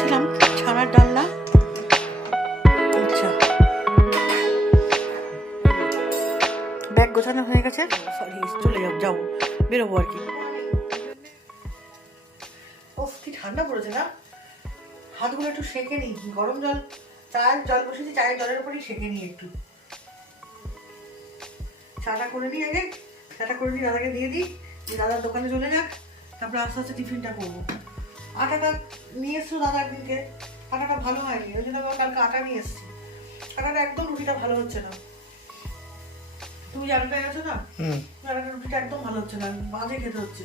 করেছিলাম ছানার ডালনা। আচ্ছা, ব্যাগ গোছানো হয়ে গেছে, সরি চলে যাবো বেরোবো আর কি। ওফ কি ঠান্ডা পড়েছে না, হাতগুলো একটু সেঁকে নিই, গরম জল চায়ের জল বসেছি, চায়ের জলের উপরেই সেঁকে নিই একটু। চাটা করে নিই আগে, চাটা করে নিই, দাদাকে দিয়ে দিই, দাদার দোকানে চলে যাক, তারপরে আস্তে আস্তে টিফিনটা করবো। আটাটা নিয়ে এসছো দাদা একদিনকে, আটাটা ভালো হয়নি, ওই জন্য আমি কালকে আটা নিয়ে এসেছি। আটাটা একদম রুটিটা ভালো হচ্ছে না, তুমি জানতে গেছো না, রুটিটা একদম ভালো হচ্ছে না, বাজে খেতে হচ্ছে।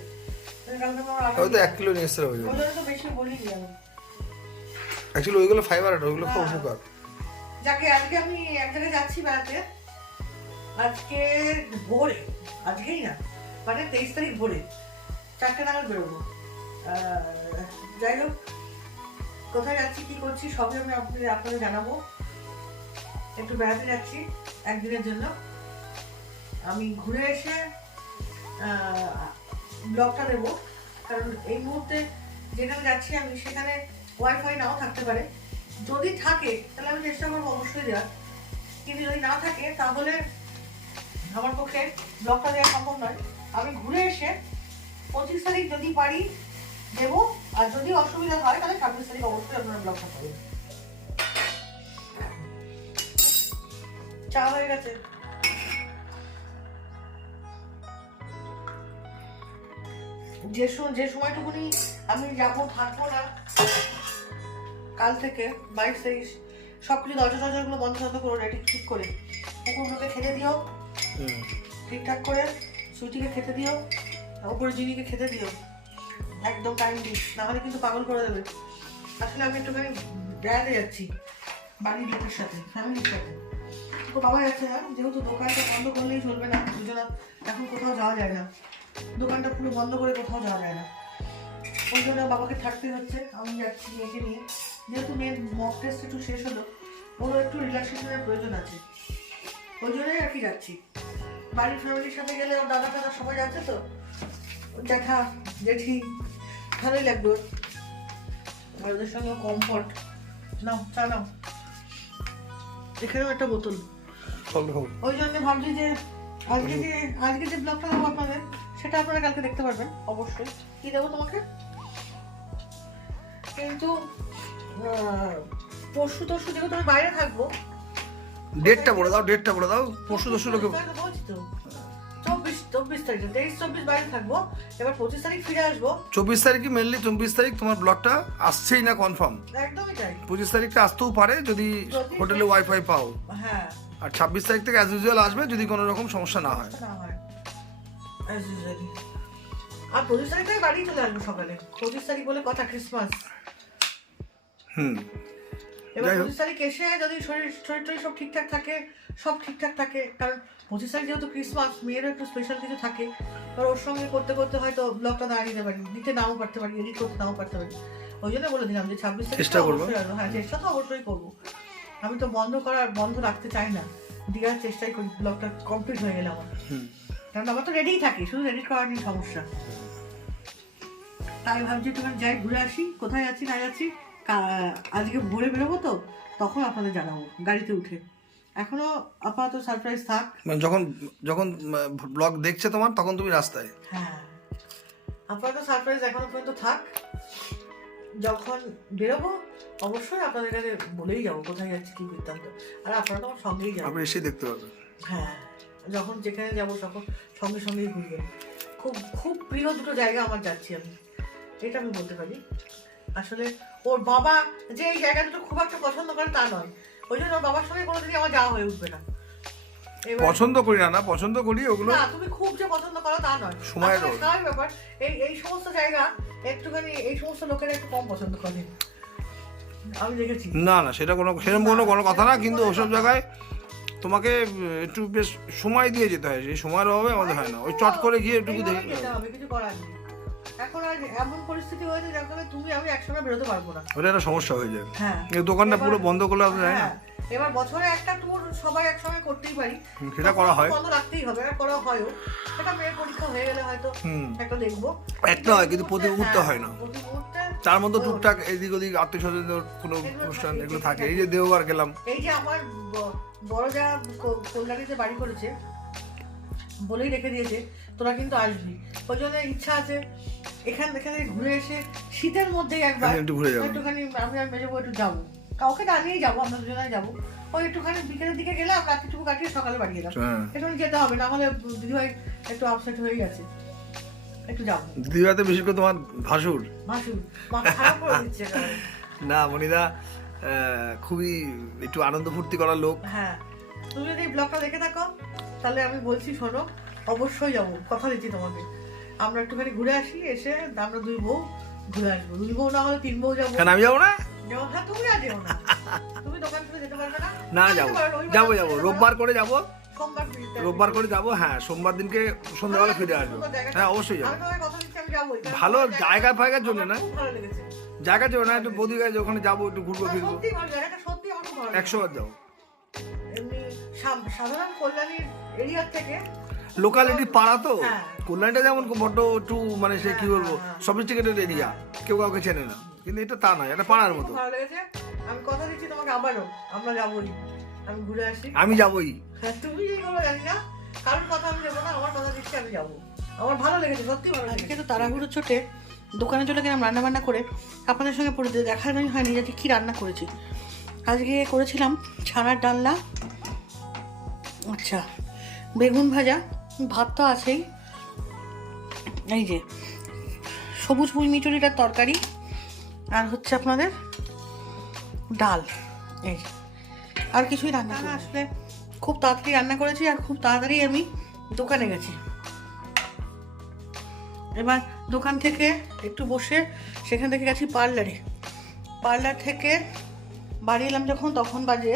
হয়তো 1 কিলো নিয়ে এসে হয়ে যাবে। ওই তো বেশি বলিনি আমি। অ্যাকচুয়ালি ওইগুলো ফাইবার, ওইগুলো খুব উপকার। যাকে আজকে আমি এক জায়গায় যাচ্ছি বেড়াতে, আজকে ভোরে, আজকেই না মানে 23 তারিখ ভোরে 4টে নাগাদ বেরোবো। যাই হোক, কোথায় যাচ্ছি কি করছি সবই আমি আপনাদের জানাবো। একটু বেড়াতে যাচ্ছি একদিনের জন্য, আমি ঘুরে এসে ব্লগটা দেবো, কারণ এই মুহূর্তে যেখানে যাচ্ছি আমি সেখানে ওয়াইফাই নাও থাকতে পারে, যদি থাকে তাহলে আমি চেষ্টা করবো অবশ্যই দেওয়ার, কিন্তু যদি না থাকে তাহলে আমার পক্ষে ব্লগটা দেওয়া সম্ভব নয়। আমি ঘুরে এসে 25 তারিখ যদি পারি দেবো, আর যদি অসুবিধা হয় তাহলে 26 তারিখ অবশ্যই আপনারা ব্লগটা পাবেন। চা হয়ে গেছে, যে সময়টুকুনি আমি যাবো থাকবো না কাল থেকে 22-23, সবকিছু দরজা বন্ধ করে রেডি ঠিক করে, কুকুরগুলোকে খেতে দিও ঠিকঠাক করে, সুইটিকে খেতে দিও, ওপরে জিনিকে খেতে দিও একদম টাইমলি, নাহলে কিন্তু পাগল করে দেবে। আসলে আমি একটুখানি বেড়াতে যাচ্ছি বাড়ির লোকের সাথে, ফ্যামিলির সাথে। তো বাবা যাচ্ছে না, যেহেতু দোকানটা বন্ধ করলেই চলবে না, দুজনা এখন কোথাও যাওয়া যায় না, দোকানটা পুরো বন্ধ করে কোথাও যাওয়া যায় না, ওই জন্য বাবাকে থাকতে হচ্ছে। আমি যাচ্ছি মেয়েকে নিয়ে, যেহেতু মেয়ের মক টেস্ট একটু শেষ হলো, ওরও একটু রিল্যাক্সেশনের প্রয়োজন আছে, ওই জন্যই আর কি যাচ্ছি। বাড়ির ফ্যামিলির সাথে গেলে ওর দাদা ফাদা সবাই আছে, তো জ্যাঠা জেঠি ভালোই লাগবে, আর ওদের সঙ্গে কমফর্ট। নাও চা নাও, এখানেও একটা বোতল। ওই জন্য ভাবছি যে আজকে যে ব্লগটা দেবো আপনাদের, সেটা আপনারা কালকে দেখতে পারবেন অবশ্যই। কি দেবো তোমাকে, কিন্তু পরশু তরশু যেহেতু আমি বাইরে থাকবো, ডেটটা বলে দাও পরশু তরশু লোকে বলছি তো 24 তারিখ, 23-24 বাইরে থাকবো, এবার 25 তারিখ ফিরে আসবো। 24 তারিখই মেনলি, 24 তারিখ তোমার ব্লগটা আসছেই না কনফার্ম, একদমই তাই। 25 তারিখটা আসতেও পারে যদি হোটেলে ওয়াইফাই পাও, হ্যাঁ, আর 26 তারিখ থেকে অ্যাজ ইউজুয়াল আসবে যদি কোনো রকম সমস্যা না হয়। আর 25 তারিখ থেকে বাড়ি চলে আসবো সকালে, 25 তারিখ বলে কথা, ক্রিসমাস। এবার 25 তারিখ এসে যদি শরীর সব ঠিকঠাক থাকে, কারণ 25 তারিখ যেহেতু ক্রিসমাস, মেয়েরও একটু স্পেশাল কিছু থাকে, আর ওর সঙ্গে করতে করতে হয়তো ব্লগটা দাঁড়িয়ে দিতে পারি, দিতে নাও পারতে পারি, এডিট করতে নাও পারতে পারি, ওই জন্য বলে দিলাম যে 26 তারিখ চেষ্টা করবো। হ্যাঁ, চেষ্টা তো অবশ্যই করবো, আমি তো বন্ধ রাখতে চাই না, দেওয়ার চেষ্টাই করি ব্লগটা কমপ্লিট হয়ে গেলে আমার, কারণ আমার তো রেডিই থাকি, শুধু এডিট করার নিয়ে সমস্যা। তাই ভাবছি তোমার যাই ঘুরে আসি, কোথায় যাচ্ছি না যাচ্ছি, আজকে ভোরে বেরোবো, তো তখন আপনাদের জানাবো গাড়িতে উঠে। এখনো আপাতত সারপ্রাইজ থাক, মানে যখন ব্লগ দেখছে তোমার, তখন তুমি রাস্তায়। হ্যাঁ, আপাতত সারপ্রাইজ এখনো পর্যন্ত থাক, যখন বেরোবো অবশ্যই আপনাদের কাছে বলেই যাবো কোথায় যাচ্ছি কি বৃত্তান্ত, আর আপনারা তো আমার সঙ্গেই যাবো, আপনি এসেই দেখতে পাবেন। হ্যাঁ, যখন যেখানে যাবো তখন সঙ্গেই ঘুরবেন। খুব খুব প্রিয় দুটো জায়গা আমার যাচ্ছি আমি, এটা আমি বলতে পারি। আসলে ওর বাবা যে এই জায়গা দুটো খুব একটা পছন্দ করে তা নয়, ওই জন্য ওর বাবার সঙ্গে কোনোদিনই আমার যাওয়া হয়ে উঠবে না। পছন্দ করি ওগুলো, না তুমি খুব যে পছন্দ করো তা নয়, সময়ের ব্যাপার। এই সমস্ত জায়গা একটুখানি এই সমস্ত লোকেরা একটু কম পছন্দ করে, আমি দেখেছি। না সেরকম কোনো কথা না, কিন্তু ওসব জায়গায় তোমাকে একটু বেশ সময় দিয়ে যেতে হয়, সেই সময়ের অভাবে আমাদের হয় না, ওই চট করে গিয়ে একটু দেখে কিছু করার নেই। এখন আর এমন পরিস্থিতি হয়েছে যার কারণে তুমি আমি একসঙ্গে বেরোতে পারবো না, ওটা একটা সমস্যা হয়ে যায়। হ্যাঁ, এই দোকানটা পুরো বন্ধ করলে আপনি যায় না। এবার বছরে একটা ট্যুর সবাই একসঙ্গে করতেই পারি, সেটা করা হয়, বন্ধ রাখতেই হবে, আর করা হয়ও। সেটা মেয়ের পরীক্ষা হয়ে গেলে হয়তো একটা দেখবো, একটা হয় কিন্তু প্রতি মুহূর্তে হয় না। প্রতি মুহূর্তে তার মধ্যে টুকটাক এদিক ওদিক আত্মীয় স্বজনদের কোনো অনুষ্ঠান এগুলো থাকে। এই যে দেওঘর গেলাম, এই যে আমার বড় যা কল্যাণীতে বাড়ি করেছে বলেই রেখে দিয়েছে তোরা কিন্তু আসবি, ওই জন্য ইচ্ছা আছে এখান থেকে ঘুরে এসে শীতের মধ্যেই একবার একটু ঘুরে যাবো। একটুখানি আমি আর মেজবো একটু যাবো, কাউকে দাঁড়িয়েই যাবো, আমরা দুজনেই যাবো। ওই একটুখানি বিকেলের দিকে গেলাম, রাত্রিটুকু কাটিয়ে সকালে বাড়ি গেলাম, একটুখানি যেতে হবে, না হলে দিদিভাই একটু আপসেট হয়ে গেছে, একটু যাবো। দিদিভাইতে বিশেষ করে তোমার ভাসুর ভাসুর মাথা খারাপ করে দিচ্ছে একেবারে। না মনিদা খুবই একটু আনন্দ ফুর্তি করার লোক। হ্যাঁ, তুমি যদি এই ব্লগটা দেখে থাকো তাহলে আমি বলছি শোনো, অবশ্যই যাবো, কথা দিচ্ছি তোমাকে। আমরা একটুখানি ঘুরে আসি, এসে আমরা দুই বউ ঘুরে আসবো, দুই বউ না হলে তিন বউ যাবো। কেন আমি যাবো না? হ্যাঁ, তুমি আর যেও না, তুমি দোকান থেকে যেতে পারবে না। না যাবো যাবো যাবো, রোববার করে যাবো, সোমবার ফিরতে রোববার করে যাবো। হ্যাঁ, সোমবার দিনকে সন্ধ্যাবেলা ফিরে আসবো। হ্যাঁ অবশ্যই যাবো। আমি তোমাকে কথা দিচ্ছি, আমি যাবোই। ভালো জায়গা ফায়গার জন্য না, খুব ভালো লেগেছে জায়গার জন্য না, একটু বৌদি গাছ ওখানে যাবো, একটু ঘুরবো ফিরবো। সত্যি ভালো জায়গাটা, সত্যি আমার খুব ভালো লেগেছে। 100 বার যাবো। এমনি সাধারণ কল্যাণীর এরিয়ার থেকে লোকালিটি পাড়া তো, হ্যাঁ। কল্যাণীটা যেমন বড্ড একটু মানে সে কি বলবো সফিস্টিকেটেড এরিয়া, কেউ কাউকে চেনে না, কিন্তু এটা তা নয়, এটা পাড়ার মতো। খুব ভালো লেগেছে, আমি কথা দিচ্ছি তোমাকে আবারও আমরা যাবোই, আমি ঘুরে আসি। আমি যাবোই। হ্যাঁ, তুমি যেগুলো জানি না, কারোর কথা আমি দেবো না, আমার কথা দিচ্ছি আমি যাবো, আমার ভালো লেগেছে, সত্যি ভালো লেগেছে। আজকে তো তাড়াহুড়ো চোটে দোকানে চলে গেলাম রান্না বান্না করে, আপনাদের সঙ্গে দেখা হয়নি যে কী রান্না করেছি। আজকে করেছিলাম ছানার ডালনা, আচ্ছা বেগুন ভাজা, ভাত তো আছেই, এই যে সবুজ পুঁই মিচুরিটার তরকারি, আর হচ্ছে আপনাদের ডাল, এই যে। আর কিছুই রান্না না, আসলে খুব তাড়াতাড়ি রান্না করেছি আর খুব তাড়াতাড়ি আমি দোকানে গেছি। এবার দোকান থেকে একটু বসে সেখান থেকে গেছি পার্লারে, পার্লার থেকে বাড়ি এলাম যখন তখন বাজে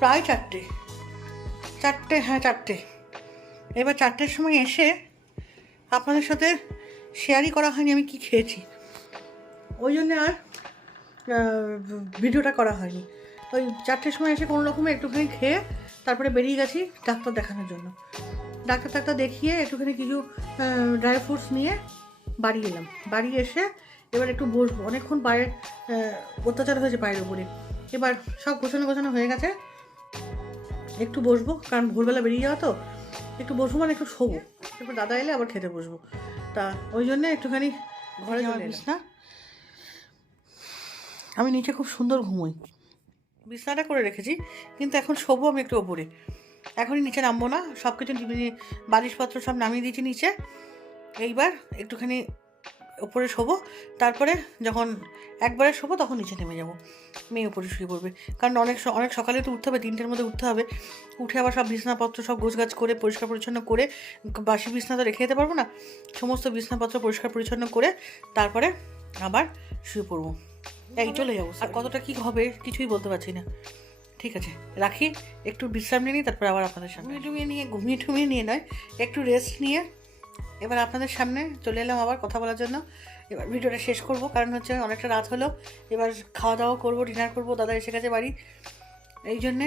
প্রায় 4টে, হ্যাঁ 4টে। এবার 4টের সময় এসে আপনাদের সাথে শেয়ারই করা হয়নি আমি কি খেয়েছি, ওই জন্যে আর ভিডিওটা করা হয়নি। ওই 4টের সময় এসে কোনো রকমে একটুখানি খেয়ে তারপরে বেরিয়ে গেছি ডাক্তার দেখানোর জন্য। ডাক্তার দেখিয়ে একটুখানি কিছু ড্রাই ফ্রুটস নিয়ে বাড়ি এলাম, বাড়ি এসে এবার একটু বসবো, অনেকক্ষণ পায়ের অত্যাচার হয়েছে পায়ের উপরে। এবার সব গোছানো হয়ে গেছে, একটু বসবো, কারণ ভোরবেলা বেরিয়ে যাওয়া তো, একটু বসবো মানে একটু শোবো, এরপর দাদা এলে আবার খেতে বসবো, তা ওই জন্যে একটুখানি ঘরে চলে এলাম। না, আমি নিচে খুব সুন্দর ঘুমোই, বিছানাটা করে রেখেছি, কিন্তু এখন শোবো আমি একটু ওপরে, এখনই নিচে নামবো না, সব কিছু বালিশপত্র সব নামিয়ে দিয়েছি নিচে, এইবার একটুখানি ওপরে শোবো, তারপরে যখন একবারে শোবো তখন নিচে নেমে যাবো, মেয়ে উপরে শুয়ে পড়বে, কারণ অনেক সকালে তো উঠতে হবে, 3টের মধ্যে উঠতে হবে, উঠে আবার সব বিছনাপত্র সব গোছগাছ করে পরিষ্কার পরিচ্ছন্ন করে, বাসি বিছনা তো রেখে যেতে পারবো না, সমস্ত বিছনাপত্র পরিষ্কার পরিচ্ছন্ন করে তারপরে আবার শুয়ে পড়বো, এই চলে যাবো। আর কতটা কী হবে কিছুই বলতে পারছি না। ঠিক আছে, রাখি, একটু বিশ্রাম নিয়ে নিই, তারপরে আবার আপনাদের সামনে ঘুমিয়ে টুমিয়ে নিয়ে নয়, একটু রেস্ট নিয়ে এবার আপনাদের সামনে চলে এলাম আবার কথা বলার জন্য। এবার ভিডিওটা শেষ করব, কারণ হচ্ছে অনেকটা রাত হলো, এবার খাওয়া দাওয়া করবো, ডিনার করবো, দাদা এসে গেছে বাড়ি, এই জন্যে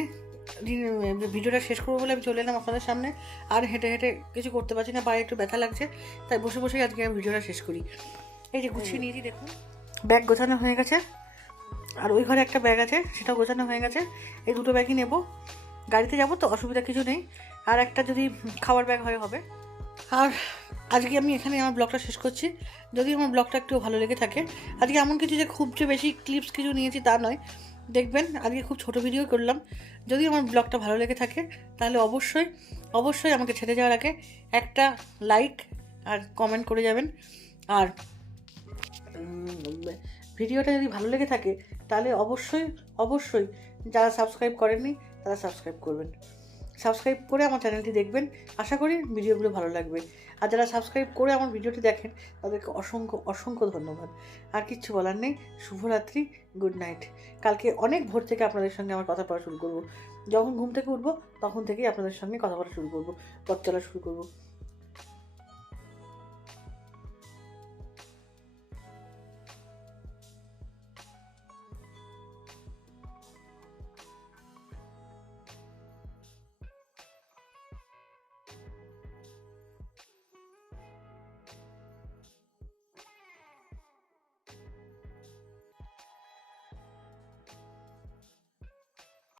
ভিডিওটা শেষ করবো বলে আমি চলে এলাম আপনাদের সামনে। আর হেঁটে কিছু করতে পারছি না, পায়ে একটু ব্যথা লাগছে, তাই বসেই আজকে আমি ভিডিওটা শেষ করি। এই যে গুছিয়ে নিয়েছি দেখুন, ব্যাগ গোছানো হয়ে গেছে, আর ওই ঘরে একটা ব্যাগ আছে সেটাও গোছানো হয়ে গেছে, এই দুটো ব্যাগই নেব, গাড়িতে যাবো তো অসুবিধা কিছু নেই, আর একটা যদি খাওয়ার ব্যাগ হবে। আর আজকে আমি এখানে আমার ব্লগটা শেষ করছি, যদি আমার ব্লগটা একটু ভালো লেগে থাকে, আজকে এমন কিছু যে খুব যে বেশি ক্লিপস কিছু নিয়েছি তা নয়, দেখবেন আজকে খুব ছোট ভিডিও করলাম, যদি আমার ব্লগটা ভালো লেগে থাকে তাহলে অবশ্যই আমাকে ছেড়ে যাওয়ার আগে একটা লাইক আর কমেন্ট করে যাবেন, আর ভিডিওটা যদি ভালো লেগে থাকে তাহলে অবশ্যই যারা সাবস্ক্রাইব করেননি তারা সাবস্ক্রাইব করবেন, সাবস্ক্রাইব করে আমার চ্যানেলটি দেখবেন, আশা করি ভিডিওগুলো ভালো লাগবে। আর যারা সাবস্ক্রাইব করে আমার ভিডিওটি দেখেন তাদেরকে অসংখ্য ধন্যবাদ। আর কিচ্ছু বলার নেই, শুভরাত্রি, গুড নাইট। কালকে অনেক ভোর থেকে আপনাদের সঙ্গে আমার কথা বলা শুরু করবো, যখন ঘুম থেকে উঠবো তখন থেকেই আপনাদের সঙ্গে কথা বলা শুরু করবো, পথ চলা শুরু করবো।